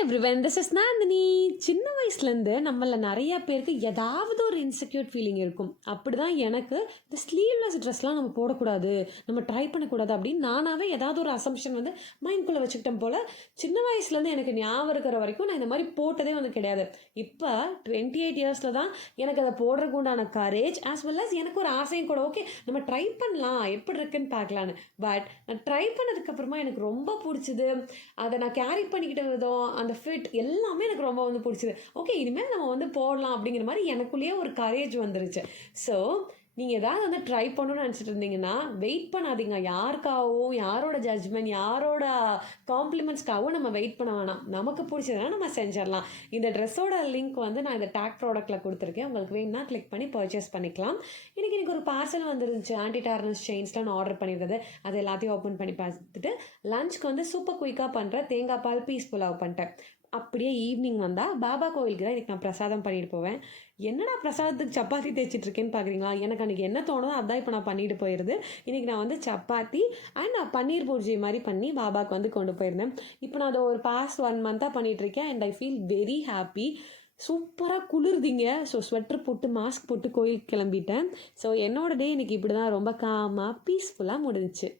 Everyone, this is Nandini. சின்ன வயசுலேருந்து நம்மள நிறைய பேருக்கு ஏதாவது ஒரு இன்செக்யூர் ஃபீலிங் இருக்கும். அப்படி தான் எனக்கு இந்த ஸ்லீவ்லெஸ் ட்ரெஸ்லாம் நம்ம போடக்கூடாது, நம்ம ட்ரை பண்ணக்கூடாது அப்படின்னு நானாகவே ஏதாவது ஒரு அசம்ஷன் வந்து மைண்ட்குள்ளே வச்சுக்கிட்டேன் போல். சின்ன வயசுலேருந்து எனக்கு ஞாபகம் இருக்கிற வரைக்கும் நான் இந்த மாதிரி போட்டதே வந்து கிடையாது. இப்போ 28 இயர்ஸில் தான் எனக்கு அதை போடுறதுக்கு உண்டான கரேஜ் ஆஸ் வெல் அஸ் எனக்கு ஒரு ஆசையும் கூட. ஓகே, நம்ம ட்ரை பண்ணலாம், எப்படி இருக்குன்னு பார்க்கலான்னு. பட் நான் ட்ரை பண்ணதுக்கப்புறமா எனக்கு ரொம்ப பிடிச்சது, அதை நான் கேரி பண்ணிக்கிட்ட விதம், அந்த ஃபிட் எல்லாமே எனக்கு ரொம்ப வந்து பிடிச்சிது. ஓகே, இனிமேல் நம்ம வந்து போடலாம் அப்படிங்கிற மாதிரி எனக்குள்ளேயே ஒரு கரேஜ் வந்துருச்சு. ஸோ நீங்கள் ஏதாவது வந்து ட்ரை பண்ணணும்னு நினச்சிட்டு இருந்தீங்கன்னா வெயிட் பண்ணாதீங்க. யாருக்காகவும், யாரோட ஜட்ஜ்மெண்ட், யாரோட காம்ப்ளிமெண்ட்ஸ்க்காகவும் நம்ம வெயிட் பண்ண வேணாம். நமக்கு பிடிச்சதுனா நம்ம செஞ்சிடலாம். இந்த ட்ரெஸ்ஸோட லிங்க் வந்து நான் இந்த டேக் ப்ராடக்ட்டில் கொடுத்துருக்கேன். உங்களுக்கு வேணும்னா கிளிக் பண்ணி பர்ச்சேஸ் பண்ணிக்கலாம். எனக்கு ஒரு பார்சல் வந்துருந்துச்சு. ஆன்டி டார்னஸ் செயின்ஸ்லாம் நான் ஆர்டர் பண்ணியிருந்தது. அது எல்லாத்தையும் ஓப்பன் பண்ணி பார்த்துட்டு லஞ்சுக்கு வந்து சூப்பர் குயிக்காக பண்ணுற தேங்காய் பால் பீஸ் புலாவ் பண்ணிட்டேன். அப்படியே ஈவினிங் வந்தால் பாபா கோவிலுக்கு தான் இன்றைக்கி நான் பிரசாதம் பண்ணிட்டு போவேன். என்னடா பிரசாதத்துக்கு சப்பாத்தி தேய்ச்சிட்ருக்கேன்னு பார்க்குறீங்களா? எனக்கு அன்றைக்கி என்ன தோணுதோ அதான் இப்போ நான் பண்ணிட்டு போயிடுது. இன்றைக்கி நான் வந்து சப்பாத்தி அண்ட் பன்னீர் பூர்ஜி மாதிரி பண்ணி பாபாவுக்கு வந்து கொண்டு போயிருந்தேன். இப்போ நான் அதை ஒரு பாஸ்ட் 1 மந்த்தாக பண்ணிகிட்ருக்கேன் and I feel very happy. சூப்பராக குளிர்திங்க. ஸோ ஸ்வெட்டர் போட்டு மாஸ்க் போட்டு கோயிலுக்கு கிளம்பிட்டேன். ஸோ என்னோட டே இன்றைக்கி இப்படி தான் ரொம்ப காமாக பீஸ்ஃபுல்லாக முடிஞ்சிச்சு.